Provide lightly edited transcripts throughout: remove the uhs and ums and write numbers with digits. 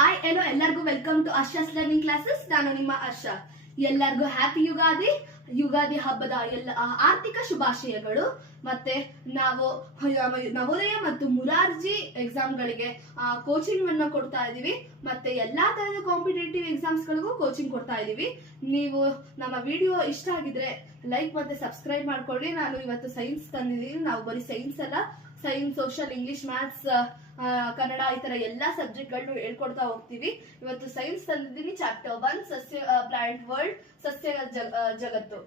hello ಎಲ್ಲರಿಗೂ welcome to Asha's learning classes. ನಾನು ನಿಮ್ಮ ಆಶಾ. ಎಲ್ಲರಿಗೂ ಹ್ಯಾಪಿ ಯುಗಾದಿ ಹಬ್ಬದ ಎಲ್ಲ ಆರ್ಥಿಕ ಶುಭಾಶಯಗಳು. ಮತ್ತೆ ನಾವು ನವೋದಯ ಮತ್ತು ಮುರಾರ್ಜಿ ಎಕ್ಸಾಮ್ಗಳಿಗೆ ಕೋಚಿಂಗ್ ಅನ್ನು ಕೊಡ್ತಾ ಇದೀವಿ. ಮತ್ತೆ ಎಲ್ಲಾ ತರದ ಕಾಂಪಿಟೇಟಿವ್ ಎಕ್ಸಾಮ್ಸ್ ಗಳಿಗೂ ಕೋಚಿಂಗ್ ಕೊಡ್ತಾ ಇದೀವಿ. ನೀವು ನಮ್ಮ ವಿಡಿಯೋ ಇಷ್ಟ ಆಗಿದ್ರೆ ಲೈಕ್ ಮತ್ತೆ ಸಬ್ಸ್ಕ್ರೈಬ್ ಮಾಡ್ಕೊಳ್ಳಿ. ನಾನು ಇವತ್ತು ಸೈನ್ಸ್ ತಂದಿದ್ದೀನಿ. ನಾವು ಬರೀ ಸೈನ್ಸ್ ಅಲ್ಲ, science, social, English, maths, Kannada ಈ ತರ ಎಲ್ಲಾ ಸಬ್ಜೆಕ್ಟ್ ಗಳನ್ನು ಹೇಳ್ಕೊಡ್ತಾ ಹೋಗ್ತೀವಿ. ಇವತ್ತು ಸೈನ್ಸ್ ತಂದಿದ್ದೀನಿ. ಚಾಪ್ಟರ್ 1 ಸಸ್ಯ ಪ್ಲಾಂಟ್ ವರ್ಲ್ಡ್, ಸಸ್ಯ ಜಗತ್ತು.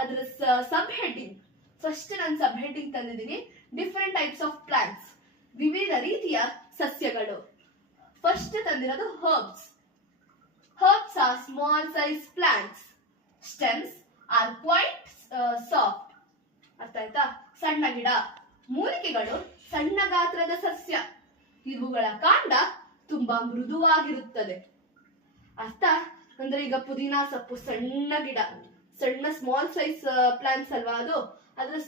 ಅದ್ರ ಸಬ್ ಹೆಡ್ಡಿಂಗ್ ಫಸ್ಟ್ ನಾನು ಸಬ್ ಹೆಡ್ಡಿಂಗ್ ತಂದಿದ್ದೀನಿ, ಡಿಫರೆಂಟ್ ಟೈಪ್ಸ್ ಆಫ್ ಪ್ಲಾಂಟ್ಸ್, ವಿವಿಧ ರೀತಿಯ ಸಸ್ಯಗಳು. ಫಸ್ಟ್ ತಂದಿರೋದು herbs. Herbs are small size plants. Stems are quite soft. ಅರ್ಥ ಆಯ್ತಾ? ಸಣ್ಣ ಗಿಡ. ಮೂಲಿಕೆಗಳು ಸಣ್ಣ ಗಾತ್ರದ ಸಸ್ಯ. ಇವುಗಳ ಕಾಂಡ ತುಂಬಾ ಮೃದುವಾಗಿರುತ್ತದೆ. ಅರ್ಥ ಅಂದ್ರೆ ಈಗ ಪುದೀನಾ ಸೊಪ್ಪು ಸಣ್ಣ ಗಿಡ, ಸಣ್ಣ ಸ್ಮಾಲ್ ಸೈಜ್ ಪ್ಲಾಂಟ್ಸ್ ಅಲ್ವಾ ಅದು. ಅದ್ರ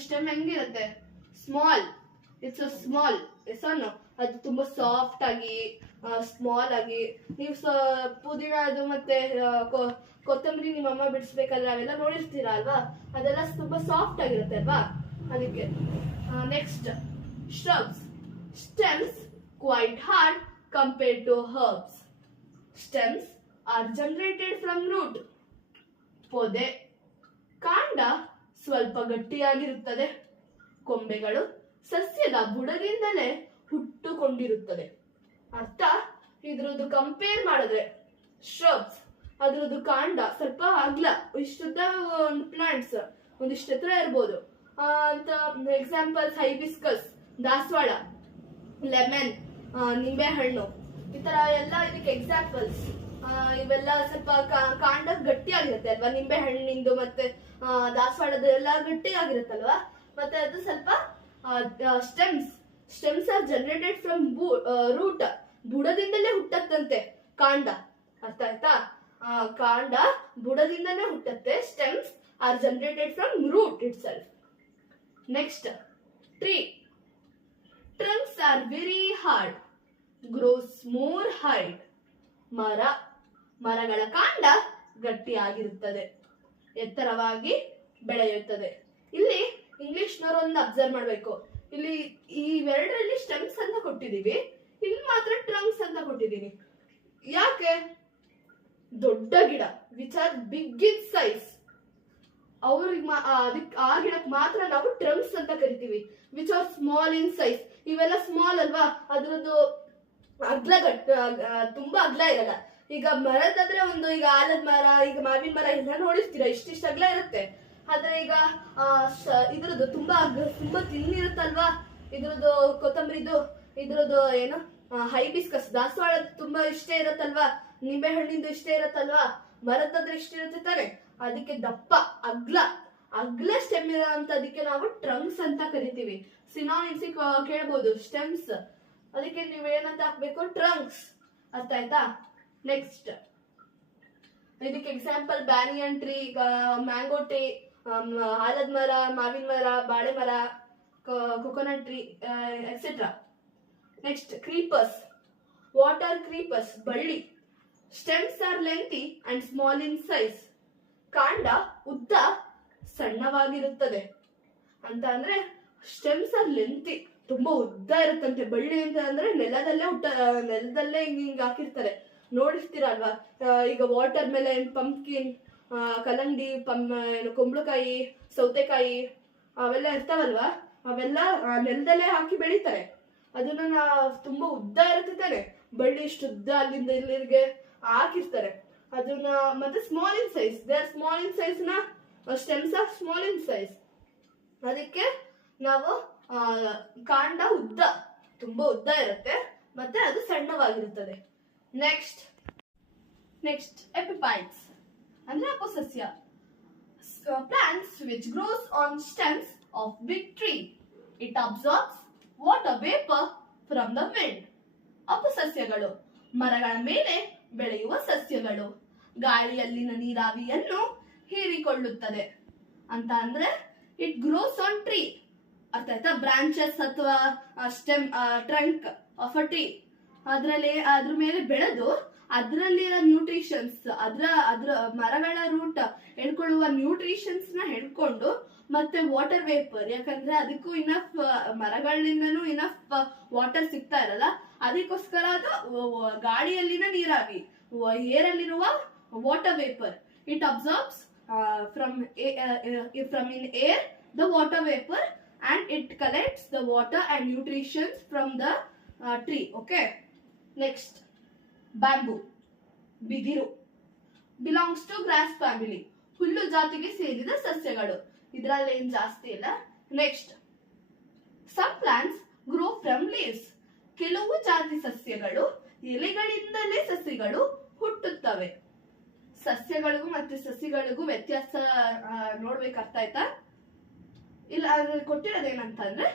ಸ್ಟೆಮ್ ಹೆಂಗಿರುತ್ತೆ? ಸ್ಮಾಲ್. It's small. ಎಸನ್ನು ಅದು ತುಂಬಾ ಸಾಫ್ಟ್ ಆಗಿ, ಸ್ಮಾಲ್ ಆಗಿ. ನೀವು ಪುದೀನ ಅದು ಮತ್ತೆ ಕೊತ್ತಂಬರಿ ನಿಮ್ಮಮ್ಮ ಬಿಡಿಸ್ಬೇಕಾದ್ರೆ ಅವೆಲ್ಲ ನೋಡಿರ್ತೀರಾ ಅಲ್ವಾ, ಅದೆಲ್ಲ ತುಂಬಾ ಸಾಫ್ಟ್ ಆಗಿರುತ್ತೆ ಅಲ್ವಾ, ಅದಕ್ಕೆ. Next shrubs. Stems quite hard compared to herbs. Stems are generated from root. ಪೊದೆ. ಕಾಂಡ ಸ್ವಲ್ಪ ಗಟ್ಟಿಯಾಗಿರುತ್ತದೆ. ಕೊಂಬೆಗಳು ಸಸ್ಯದ ಬುಡದಿಂದಲೇ ಹುಟ್ಟುಕೊಂಡಿರುತ್ತದೆ. ಅರ್ಥ ಇದ್ರದ್ದು ಕಂಪೇರ್ ಮಾಡಿದ್ರೆ shrubs ಅದ್ರದ್ದು ಕಾಂಡ ಸ್ವಲ್ಪ ಅಗ್ಲ, ಇಷ್ಟುದ್ದ ಒಂದು ಪ್ಲಾಂಟ್ಸ್ ಒಂದಿಷ್ಟು ಎತ್ತರ ಇರ್ಬೋದು ಅಂತ. ಎಕ್ಸಾಂಪಲ್ಸ್ ಹೈಬಿಸ್ಕಸ್, ದಾಸವಾಳ, ಲೆಮನ್, ನಿಂಬೆ ಹಣ್ಣು, ಈ ತರ ಎಲ್ಲ ಇದಕ್ಕೆ ಎಕ್ಸಾಂಪಲ್ಸ್. ಇವೆಲ್ಲ ಸ್ವಲ್ಪ ಕಾಂಡ ಗಟ್ಟಿಯಾಗಿರುತ್ತೆ ಅಲ್ವಾ, ನಿಂಬೆ ಹಣ್ಣಿಂದು ಮತ್ತೆ ದಾಸವಾಳದ ಎಲ್ಲ ಗಟ್ಟಿಯಾಗಿರುತ್ತಲ್ವಾ. ಮತ್ತೆ ಅದು ಸ್ವಲ್ಪ stems are generated from root. ಬುಡದಿಂದಲೇ ಹುಟ್ಟತ್ತಂತೆ ಕಾಂಡ. ಅರ್ಥ ಆಯ್ತಾ? ಕಾಂಡ ಬುಡದಿಂದನೇ ಹುಟ್ಟತ್ತೆ. Stems are generated from root itself. Next tree. Trunks are very hard, grows more height. ಮರಗಳ ಕಾಂಡ ಗಟ್ಟಿಯಾಗಿರುತ್ತದೆ, ಎತ್ತರವಾಗಿ ಬೆಳೆಯುತ್ತದೆ. ಇಲ್ಲಿ ಇಂಗ್ಲಿಷ್ನವರು ಒಂದು ಅಬ್ಸರ್ವ್ ಮಾಡ್ಬೇಕು. ಇಲ್ಲಿ ಇವೆರಡರಲ್ಲಿ ಸ್ಟೆಮ್ಸ್ ಅಂತ ಕೊಟ್ಟಿದೀವಿ, ಇಲ್ಲಿ ಮಾತ್ರ ಟ್ರಂಕ್ಸ್ ಅಂತ ಕೊಟ್ಟಿದೀನಿ. ಯಾಕೆ? ದೊಡ್ಡ ಗಿಡ which are big in size, ಅವ್ರಿಗೆ ಆ ಗಿಡಕ್ಕೆ ಮಾತ್ರ ನಾವು ಟ್ರಂಕ್ಸ್ ಅಂತ ಕರಿತೀವಿ. Which are small in size. ಇವೆಲ್ಲ ಸ್ಮಾಲ್ ಅಲ್ವಾ, ಅದ್ರದ್ದು ತುಂಬಾ ಅಗ್ಲ ಇರಲ್ಲ. ಈಗ ಮರದಾದ್ರೆ ಒಂದು, ಈಗ ಆಲದ ಮರ, ಈಗ ಮಾವಿನ ಮರ ಎಲ್ಲ ನೋಡಿರ್ತೀರಾ, ಇಷ್ಟಿಷ್ಟ ಅಗ್ಲ ಇರುತ್ತೆ. ಆದ್ರೆ ಈಗ ಇದ್ರದ್ದು ತುಂಬಾ ತಿನ್ನಿರುತ್ತಲ್ವಾ. ಇದ್ರದ್ದು ಕೊತ್ತಂಬರಿದು, ಇದ್ರದ್ದು ಏನು ಹೈಬಿಸ್ಕಸ್, ದಾಸವಾಳ ತುಂಬಾ ಇಷ್ಟೇ ಇರತ್ತಲ್ವಾ, ನಿಂಬೆ ಹಣ್ಣಿಂದು ಇಷ್ಟೇ ಇರತ್ತಲ್ವಾ, ಮರದಾದ್ರೆ ಇಷ್ಟ ಇರುತ್ತೆ ತಾನೆ. ಅದಕ್ಕೆ ದಪ್ಪ ಅಗ್ಲ ಸ್ಟೆಮ್ ಇರೋಂಥದಕ್ಕೆ ನಾವು ಟ್ರಂಕ್ಸ್ ಅಂತ ಕರಿತೀವಿ. ಸಿನಾನಿಮ್ಸ್ ಕೇಳ್ಬೋದು ಸ್ಟೆಮ್ಸ್, ಅದಕ್ಕೆ ನೀವು ಏನಂತ ಹಾಕ್ಬೇಕು? ಟ್ರಂಕ್ಸ್. ಅರ್ಥ ಆಯ್ತಾ? ನೆಕ್ಸ್ಟ್ ಇದಕ್ಕೆ example banyan tree, mango tree, ಆಲದ ಮರ, ಮಾವಿನ ಮರ, ಬಾಳೆ ಮರ, coconut tree, etcetera. Next creepers. Water creepers, ಬಳ್ಳಿ. Stems are lengthy and small in size. ಕಾಂಡ ಉದ್ದ ಸಣ್ಣವಾಗಿರುತ್ತದೆ. ಅಂತ ಅಂದ್ರೆ ಸ್ಟೆಮ್ಸ್ ಆರ್ ಲೆಂತಿ, ತುಂಬಾ ಉದ್ದ ಇರುತ್ತಂತೆ. ಬಳ್ಳಿ ಅಂತ ಅಂದ್ರೆ ನೆಲದಲ್ಲೇ ಹಿಂಗ್ ಹಾಕಿರ್ತಾರೆ, ನೋಡಿರ್ತೀರ ಅಲ್ವಾ. ಈಗ ವಾಟರ್ ಮೆಲನ್, ಪಂಪ್ಕಿನ್, ಕಲ್ಲಂಗಡಿ, ಕುಂಬಳಕಾಯಿ, ಸೌತೆಕಾಯಿ ಅವೆಲ್ಲ ಇರ್ತಾವಲ್ವಾ, ಅವೆಲ್ಲ ನೆಲದಲ್ಲೇ ಹಾಕಿ ಬೆಳಿತಾರೆ. ಅದನ್ನ ತುಂಬಾ ಉದ್ದ ಇರುತ್ತೆ ತಾನೆ, ಬಳ್ಳಿ ಇಷ್ಟು ಉದ್ದ ಅಲ್ಲಿಂದ ಇಲ್ಲಿಗೆ ಹಾಕಿರ್ತಾರೆ ಅದನ್ನ. ಮತ್ತೆ small in size, they are small in size ನ stems are small in size. ಅದಕ್ಕೆ ನಾವು ಕಾಂಡ ತುಂಬಾ ಉದ್ದ ಇರುತ್ತೆ, ಮತ್ತೆ ಅದು ಸಣ್ಣವಾಗಿರುತ್ತದೆ. ನೆಕ್ಸ್ಟ್ ಎಪಿಫೈಟ್ಸ್ ಅಂದ್ರೆ ಅಪಸಸ್ಯ. Plants which grows on stems of big tree. It absorbs water vapour from the wind. ಅಪಸಸ್ಯಗಳು ಮರಗಳ ಮೇಲೆ ಬೆಳೆಯುವ ಸಸ್ಯಗಳು, ಗಾಳಿಯಲ್ಲಿನ ನೀರಾವಿಯನ್ನು ಹೀರಿಕೊಳ್ಳುತ್ತದೆ. ಅಂತ ಅಂದ್ರೆ ಇಟ್ ಗ್ರೋಸ್ ಆನ್ ಟ್ರೀ. ಅರ್ಥ ಆಯ್ತಾ, ಬ್ರಾಂಚಸ್ ಅಥವಾ stem trunk of a tree, ಅದ್ರ ಮೇಲೆ ಬೆಳೆದು ಅದರಲ್ಲಿರೋ ನ್ಯೂಟ್ರಿಷನ್ಸ್, ಅದ್ರ ಮರಗಳ ರೂಟ್ ಹೇಳ್ಕೊಳ್ಳುವ ನ್ಯೂಟ್ರಿಷನ್ಸ್ ನ ಹೇಳ್ಕೊಂಡು, ಮತ್ತೆ ವಾಟರ್ ವೇಪರ್, ಯಾಕಂದ್ರೆ ಅದಕ್ಕೂ ಇನಫ್ ಮರಗಳಿಂದನೂ ಇನಫ್ ವಾಟರ್ ಸಿಗ್ತಾ ಇರಲ್ಲ, ಅದಕ್ಕೋಸ್ಕರ ಅದು ಗಾಳಿಯಲ್ಲಿನ ನೀರಾವಿ, ಏರಲ್ಲಿರುವ water vapour, it absorbs from in air the water vapor and it collects the water and nutritions from the tree. Okay, next, bamboo, ಬಿದಿರು, belongs to grass family, ಹುಲ್ಲು ಜಾತಿಗೆ ಸೇರಿದ ಸಸ್ಯಗಳು, ಇದರಲ್ಲಿ ಏನ್ ಜಾಸ್ತಿ ಇಲ್ಲ. Next, some plants grow from leaves, ಕೆಲವು ಜಾತಿ ಸಸ್ಯಗಳು ಎಲೆಗಳಿಂದಲೇ ಸಸಿಗಳು ಹುಟ್ಟುತ್ತವೆ. ಸಸ್ಯಗಳಿಗೂ ಮತ್ತೆ ಸಸಿಗಳಿಗೂ ವ್ಯತ್ಯಾಸ ನೋಡ್ಬೇಕು, ಅರ್ಥ ಆಯ್ತಾ? ಇಲ್ಲ ಕೊಟ್ಟಿರೋದೇನಂತಂದ್ರೆ,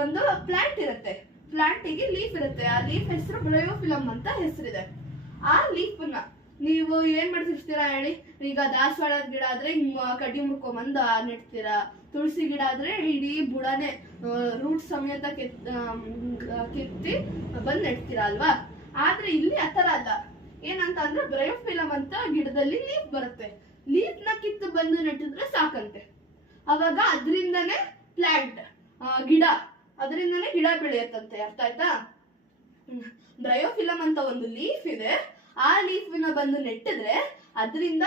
ಒಂದು ಪ್ಲಾಂಟ್ ಇರುತ್ತೆ, ಪ್ಲಾಂಟಿಗೆ ಲೀಫ್ ಇರುತ್ತೆ, ಆ ಲೀಫ್ ಹೆಸರು ಬ್ರಯೋಫಿಲಮ್ ಅಂತ ಹೆಸರಿದೆ. ಆ ಲೀಫ್ ನ ನೀವು ಏನ್ ಮಾಡ್ತಿರ್ತೀರಾ ಹೇಳಿ? ಈಗ ದಾಸವಾಳದ ಗಿಡ ಆದ್ರೆ ಕಡ್ಡಿ ಮುಡ್ಕೊಂಬಂದು ನೆಡ್ತೀರಾ, ತುಳಸಿ ಗಿಡ ಆದ್ರೆ ಇಡೀ ಬುಡನೆ ರೂಟ್ ಸಮೇತ ಕಿತ್ತಿ ಬಂದ್ ನೆಡ್ತೀರಾ ಅಲ್ವಾ? ಆದ್ರೆ ಇಲ್ಲಿ ಆತರ ಅಲ್ಲ. ಏನಂತ ಅಂದ್ರೆ, ಬ್ರಯೋಫಿಲಮ್ ಅಂತ ಗಿಡದಲ್ಲಿ ಲೀಫ್ ಬರುತ್ತೆ, ಲೀಫ್ ನ ಕಿತ್ತು ಬಂದು ನೆಟ್ಟಿದ್ರೆ ಸಾಕಂತೆ, ಅವಾಗ ಅದರಿಂದನೇ ಪ್ಲಾಂಟ್ ಗಿಡ, ಅದರಿಂದನೇ ಗಿಡ ಬೆಳೆಯತ್ತಂತೆ. ಅರ್ಥ ಆಯ್ತಾ? ಬ್ರಯೋಫಿಲಮ್ ಅಂತ ಒಂದು ಲೀಫ್ ಇದೆ, ಆ ಲೀಫ್ ನ ಬಂದು ನೆಟ್ಟಿದ್ರೆ ಅದರಿಂದ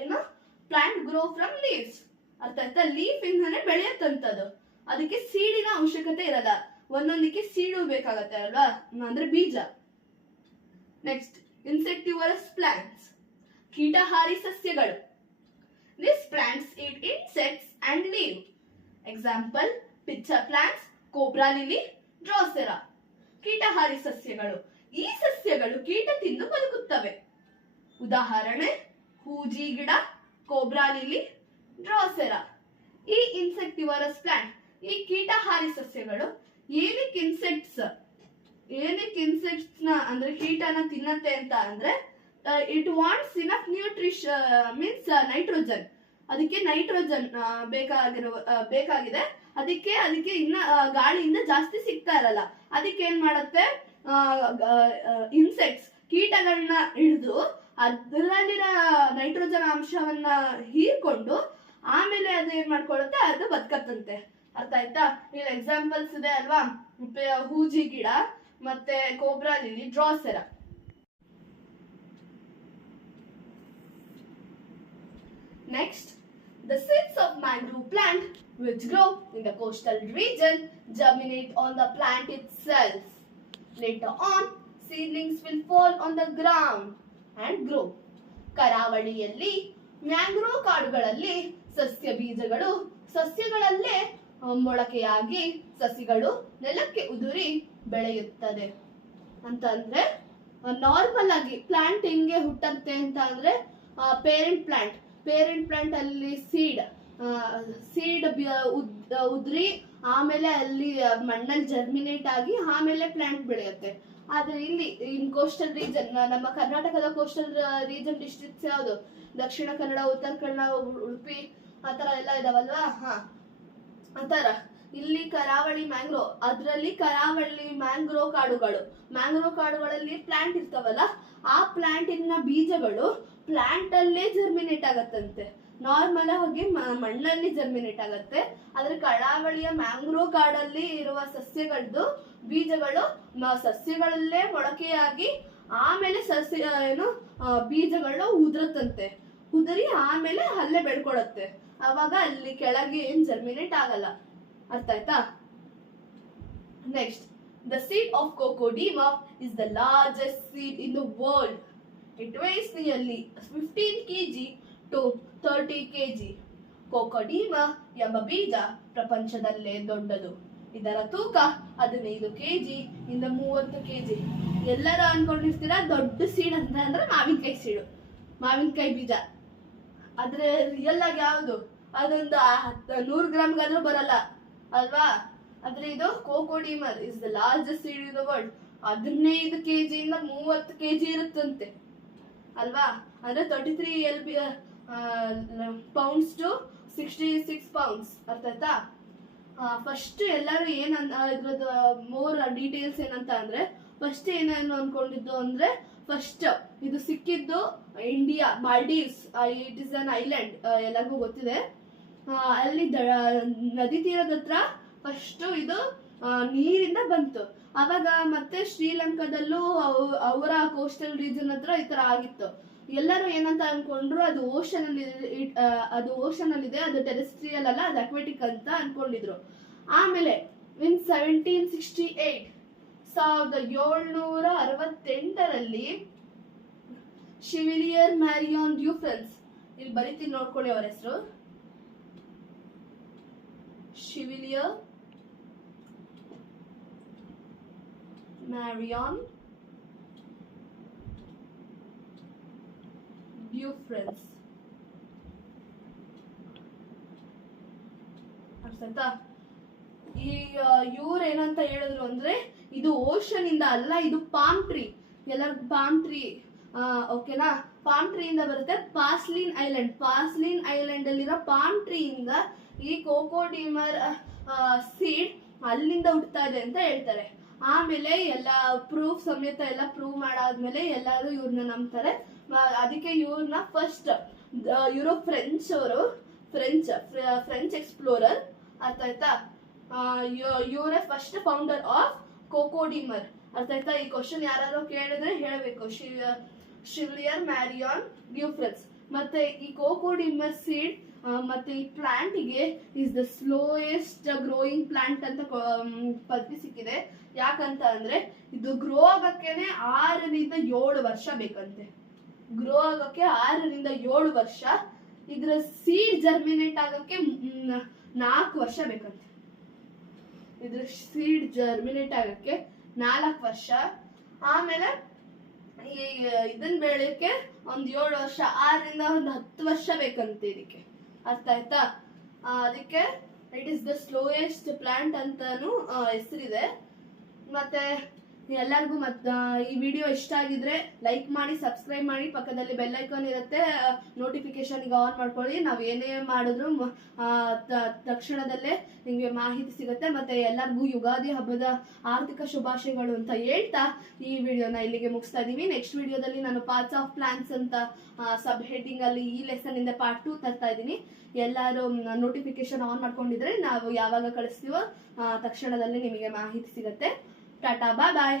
ಏನು ಪ್ಲಾಂಟ್ ಗ್ರೋ ಫ್ರಮ್ ಲೀವ್ಸ್. ಅರ್ಥ ಆಯ್ತಾ? ಲೀಫ್ ಇಂದಾನೆ ಬೆಳೆಯತ್ತಂತದ್ದು, ಅದಕ್ಕೆ ಸೀಡಿನ ಅವಶ್ಯಕತೆ ಇರಲ್ಲ, ಒಂದೊಂದಕ್ಕೆ ಸೀಡು ಬೇಕಾಗತ್ತೆ ಅಲ್ವಾ, ಅಂದ್ರೆ ಬೀಜ. ನೆಕ್ಸ್ಟ್, ಇನ್ಸೆಕ್ಟಿವರಸ್ ಪ್ಲಾಂಟ್ಸ್, ಕೀಟಹಾರಿ ಸಸ್ಯಗಳು. These plants eat insects and leaf. Example, pitcher plants, cobra lily, drosera. ಕೀಟಹಾರಿ ಸಸ್ಯಗಳು, ಈ ಸಸ್ಯಗಳು ಕೀಟ ತಿಂದು ಬದುಕುತ್ತವೆ. ಉದಾಹರಣೆ, ಹೂಜಿ ಗಿಡ, ಕೋಬ್ರಾ ಲಿಲಿ, ಡ್ರಾಸೆರಾ. ಈ ಇನ್ಸೆಕ್ಟಿವರಸ್ ಪ್ಲಾಂಟ್, ಈ ಕೀಟಹಾರಿ ಸಸ್ಯಗಳು ಏನಕ್ಕೆ ಇನ್ಸೆಕ್ಟ್ಸ್ ನ ಅಂದ್ರೆ ಕೀಟನ ತಿನ್ನತ್ತೆ ಅಂತ ಅಂದ್ರೆ, it wants enough nutrition, means nitrogen, ಅದಕ್ಕೆ ನೈಟ್ರೋಜನ್ ಬೇಕಾಗಿದೆ, ಅದಕ್ಕೆ ಇನ್ನ ಗಾಳಿಯಿಂದ ಜಾಸ್ತಿ ಸಿಗ್ತಾ ಇರಲ್ಲ. ಅದಕ್ಕೆ ಏನ್ ಮಾಡತ್ತೆ, ಇನ್ಸೆಕ್ಟ್ಸ್ ಕೀಟಗಳನ್ನ ಹಿಡಿದು ಅದರಲ್ಲಿನ ನೈಟ್ರೋಜನ್ ಅಂಶವನ್ನ ಹೀರ್ಕೊಂಡು ಆಮೇಲೆ ಅದು ಏನ್ ಮಾಡ್ಕೊಳುತ್ತೆ, ಅದು ಬದುಕತ್ತಂತೆ. ಅರ್ಥ ಆಯ್ತಾ? ಇಲ್ಲಿ ಎಕ್ಸಾಂಪಲ್ಸ್ ಇದೆ ಅಲ್ವಾ, ಹೂಜಿ ಗಿಡ ಮತ್ತೆ cobra lily, drosera. Next, the seeds of mangrove plant which grow in the coastal region germinate on the plant itself. Later on, seedlings will fall on the ground and grow. ಕರಾವಳಿಯಲ್ಲಿ mangrove ಕಾಡುಗಳಲ್ಲಿ ಸಸ್ಯ ಬೀಜಗಳು ಸಸ್ಯಗಳಲ್ಲೇ ಮೊಳಕೆಯಾಗಿ ಸಸಿಗಳು ನೆಲಕ್ಕೆ ಉದುರಿ ಬೆಳೆಯುತ್ತದೆ. ಅಂತಂದ್ರೆ normal ಆಗಿ ಪ್ಲಾಂಟ್ ಹೆಂಗೆ ಹುಟ್ಟಂತೆ ಅಂತ ಅಂದ್ರೆ, ಪೇರೆಂಟ್ ಪ್ಲಾಂಟ್ ಅಲ್ಲಿ ಸೀಡ್ ಉದ್ರಿ ಆಮೇಲೆ ಅಲ್ಲಿ ಮಣ್ಣಲ್ಲಿ ಜರ್ಮಿನೇಟ್ ಆಗಿ ಆಮೇಲೆ ಪ್ಲಾಂಟ್ ಬೆಳೆಯುತ್ತೆ. ಆದ್ರೆ ಇಲ್ಲಿ ಇನ್ ಕೋಸ್ಟಲ್ ರೀಜನ್, ನಮ್ಮ ಕರ್ನಾಟಕದ ಕೋಸ್ಟಲ್ ರೀಜನ್ ಡಿಸ್ಟ್ರಿಕ್ಟ್ಸ್ ಯಾವುದು? ದಕ್ಷಿಣ ಕನ್ನಡ, ಉತ್ತರ ಕನ್ನಡ, ಉಡುಪಿ, ಆತರ ಎಲ್ಲ ಇದಾವಲ್ವಾ? ಆತರ ಇಲ್ಲಿ ಕರಾವಳಿ ಮ್ಯಾಂಗ್ರೋವ್, ಅದರಲ್ಲಿ ಕರಾವಳಿ ಮ್ಯಾಂಗ್ರೋವ್ ಕಾಡುಗಳಲ್ಲಿ ಪ್ಲಾಂಟ್ ಇರ್ತಾವಲ್ಲ, ಆ ಪ್ಲಾಂಟಿನ ಬೀಜಗಳು ಪ್ಲಾಂಟ್ ಅಲ್ಲೇ ಜರ್ಮಿನೇಟ್ ಆಗತ್ತಂತೆ. ನಾರ್ಮಲ್ ಆಗಿ ಮಣ್ಣಲ್ಲಿ ಜರ್ಮಿನೇಟ್ ಆಗತ್ತೆ, ಆದ್ರೆ ಕರಾವಳಿಯ ಮ್ಯಾಂಗ್ರೋವ್ ಕಾಡಲ್ಲಿ ಇರುವ ಸಸ್ಯಗಳದ್ದು ಬೀಜಗಳು ಸಸ್ಯಗಳಲ್ಲೇ ಮೊಳಕೆಯಾಗಿ ಆಮೇಲೆ ಬೀಜಗಳು ಉದುರತ್ತಂತೆ, ಉದುರಿ ಆಮೇಲೆ ಅಲ್ಲೇ ಬೆಳ್ಕೊಳತ್ತೆ. ಅವಾಗ ಅಲ್ಲಿ ಕೆಳಗೆ ಏನ್ ಜರ್ಮಿನೇಟ್ ಆಗಲ್ಲ. ಅರ್ಥ ಆಯ್ತಾ? Next, the seed of Cocodema is the largest seed in the world. It weighs nearly 15 kg to 30 kg. Cocodema ಎಂಬ ಬೀಜ ಪ್ರಪಂಚದಲ್ಲೇ ದೊಡ್ಡದು. ಇದರ ತೂಕ 15 kg ಇಂದ 30 kg. ಎಲ್ಲರೂ ಅನ್ಕೊಂಡಿರ್ತೀರಾ ದೊಡ್ಡ ಸೀಡ್ ಅಂತ ಅಂದ್ರೆ ಮಾವಿನಕಾಯಿ ಬೀಜ. ಆದ್ರೆ ರಿಯಲ್ ಆಗಿ ಯಾವುದು? ಅದೊಂದು 100 ಗ್ರಾಮ್ಗಾದ್ರೂ ಬರಲ್ಲ ಅಲ್ವಾ? ಆದ್ರೆ ಇದು coco de mer is the largest seed in the world. 15 kg ಇಂದ 30 kg ಇರುತ್ತಂತೆ ಅಲ್ವಾ? ಅಂದ್ರೆ 33 pounds to 66 pounds. ಅರ್ಥ ಆಯ್ತಾ? ಫಸ್ಟ್ ಎಲ್ಲರೂ ಇದ್ರದ್ದು ಮೋರ್ ಡೀಟೇಲ್ಸ್ ಏನಂತ ಅಂದ್ರೆ ಫಸ್ಟ್ ಏನೇನು ಅನ್ಕೊಂಡಿದ್ದು ಅಂದ್ರೆ ಫಸ್ಟ್ ಇದು ಸಿಕ್ಕಿದ್ದು India Maldives, it is an island, ಎಲ್ಲರಿಗೂ ಗೊತ್ತಿದೆ. ಅಲ್ಲಿ ನದಿ ತೀರದ ಹತ್ರ ಫಸ್ಟ್ ಇದು ನೀರಿಂದ ಬಂತು. ಅವಾಗ ಮತ್ತೆ ಶ್ರೀಲಂಕಾದಲ್ಲೂ ಅವರ ಕೋಸ್ಟಲ್ ರೀಜನ್ ಹತ್ರ ಈ ತರ ಆಗಿತ್ತು. ಎಲ್ಲರೂ ಏನಂತ ಅನ್ಕೊಂಡ್ರು ಅದು ಓಷನ್ ಅಲ್ಲಿ ಇದೆ, ಅದು ಟೆರೆಸ್ಟ್ರಿಯಲ್ ಅಲ್ಲ, ಅದು ಅಕ್ವೆಟಿಕ್ ಅಂತ ಅನ್ಕೊಂಡಿದ್ರು. ಆಮೇಲೆ ಇನ್ 1768 1768ರಲ್ಲಿ ಶಿವಿಲಿಯರ್ ಮ್ಯಾರಿಯಾನ್ ಡ್ಯೂಫ್ರೆನ್ಸ್, ಇಲ್ಲಿ ಬರೀತೀನಿ ನೋಡ್ಕೊಳ್ಳಿ ಅವರ ಹೆಸರು, ಶಿವಿಲಿಯರ್ ಮ್ಯಾರಿಯಾನ್ ಡ್ಯೂಫ್ರೆನ್ಸ್, ಅರ್ಥ ಆಯ್ತಾ? ಇವ್ರು ಏನಂತ ಹೇಳಿದ್ರು ಅಂದ್ರೆ ಇದು ಓಷನ್ ಇಂದ ಅಲ್ಲ, ಇದು ಪಾಮ್ ಟ್ರೀ, ಎಲ್ಲರಿಗೂ ಪಾಮ್ ಟ್ರೀ ಓಕೆನಾ, ಪಾಮ್ ಟ್ರೀ ಇಂದ ಬರುತ್ತೆ. ಪಾಸ್ಲಿನ್ ಐಲ್ಯಾಂಡ್ ಅಲ್ಲಿರೋ ಪಾಮ್ ಟ್ರೀ ಇಂದ ಈ ಕೋಕೋಡಿಮರ್ ಸೀಡ್ ಅಲ್ಲಿಂದ ಹುಟ್ಟುತ್ತಾ ಇದೆ ಅಂತ ಹೇಳ್ತಾರೆ. ಆಮೇಲೆ ಎಲ್ಲ ಪ್ರೂಫ್ ಸಮೇತ ಎಲ್ಲ ಪ್ರೂವ್ ಮಾಡಾದ್ಮೇಲೆ ಎಲ್ಲರೂ ಇವ್ರನ್ನ ನಂಬ್ತಾರೆ. ಅದಕ್ಕೆ ಇವ್ರನ್ನ ಫಸ್ಟ್ ಇವರು ಫ್ರೆಂಚ್ ಎಕ್ಸ್ಪ್ಲೋರರ್, ಅರ್ಥ ಆಯ್ತಾ? ಇವರೇ ಫಸ್ಟ್ ಫೌಂಡರ್ ಆಫ್ ಕೋಕೋಡಿಮರ್, ಅರ್ಥ ಆಯ್ತಾ? ಈ ಕ್ವಶನ್ ಯಾರು ಕೇಳಿದ್ರೆ ಹೇಳಬೇಕು, ಶಿವಿಲಿಯರ್ ಮ್ಯಾರಿಯಾನ್ ಡ್ಯೂಫ್ರೆನ್ಸ್. ಮತ್ತೆ ಈ ಕೋಕೋಡಿಮರ್ ಸೀಡ್ ಮತ್ತೆ ಈ ಪ್ಲಾಂಟ್ ಗೆ is the slowest growing plant ಅಂತ ಪದವಿ ಸಿಕ್ಕಿದೆ. ಯಾಕಂತ ಅಂದ್ರೆ ಇದು ಗ್ರೋ ಆಗಕ್ಕೇನೆ 6 ರಿಂದ 7 ವರ್ಷ ಬೇಕಂತೆ. ಗ್ರೋ ಆಗಕ್ಕೆ 6 ರಿಂದ 7 ವರ್ಷ, ಇದ್ರ ಸೀಡ್ ಜರ್ಮಿನೇಟ್ ಆಗಕ್ಕೆ 4 ವರ್ಷ ಬೇಕಂತೆ. ಇದ್ರ ಸೀಡ್ ಜರ್ಮಿನೇಟ್ ಆಗಕ್ಕೆ 4 ವರ್ಷ. ಆಮೇಲೆ ಇದನ್ನ ಬೆಳೆಯಕ್ಕೆ 7 ವರ್ಷ, 6 ರಿಂದ 10 ವರ್ಷ ಬೇಕಂತೆ ಇದಕ್ಕೆ, ಅರ್ಥ ಆಯ್ತಾ? ಅದಕ್ಕೆ it is the slowest plant ಅಂತಾನು ಹೆಸರಿದೆ. ಮತ್ತೆ ಎಲ್ಲರಿಗೂ ಈ ವಿಡಿಯೋ ಇಷ್ಟ ಆಗಿದ್ರೆ ಲೈಕ್ ಮಾಡಿ, ಸಬ್ಸ್ಕ್ರೈಬ್ ಮಾಡಿ, ಪಕ್ಕದಲ್ಲಿ ಬೆಲ್ ಐಕಾನ್ ಇರುತ್ತೆ, ನೋಟಿಫಿಕೇಶನ್ ಈಗ ಆನ್ ಮಾಡ್ಕೊಳ್ಳಿ. ನಾವು ಏನೇ ಮಾಡಿದ್ರು ತಕ್ಷಣದಲ್ಲೇ ನಿಮಗೆ ಮಾಹಿತಿ ಸಿಗುತ್ತೆ. ಮತ್ತೆ ಎಲ್ಲರಿಗೂ ಯುಗಾದಿ ಹಬ್ಬದ ಆರ್ಥಿಕ ಶುಭಾಶಯಗಳು ಅಂತ ಹೇಳ್ತಾ ಈ ವಿಡಿಯೋನ ಇಲ್ಲಿಗೆ ಮುಗಿಸ್ತಾ ಇದೀವಿ. ನೆಕ್ಸ್ಟ್ ವಿಡಿಯೋದಲ್ಲಿ ನಾನು ಪಾರ್ಟ್ಸ್ ಆಫ್ ಪ್ಲಾಂಟ್ಸ್ ಅಂತ ಸಬ್ ಹೆಡ್ಡಿಂಗ್ ಅಲ್ಲಿ ಈ ಲೆಸನ್ ಇಂದ ಪಾರ್ಟ್ 2 ತರ್ತಾ ಇದ್ದೀನಿ. ಎಲ್ಲರೂ ನೋಟಿಫಿಕೇಶನ್ ಆನ್ ಮಾಡ್ಕೊಂಡಿದ್ರೆ ನಾವು ಯಾವಾಗ ಕಳಿಸ್ತೀವೋ ತಕ್ಷಣದಲ್ಲಿ ನಿಮಗೆ ಮಾಹಿತಿ ಸಿಗುತ್ತೆ. ಟಾಟಾ, ಬಾಯ್ ಬಾಯ್.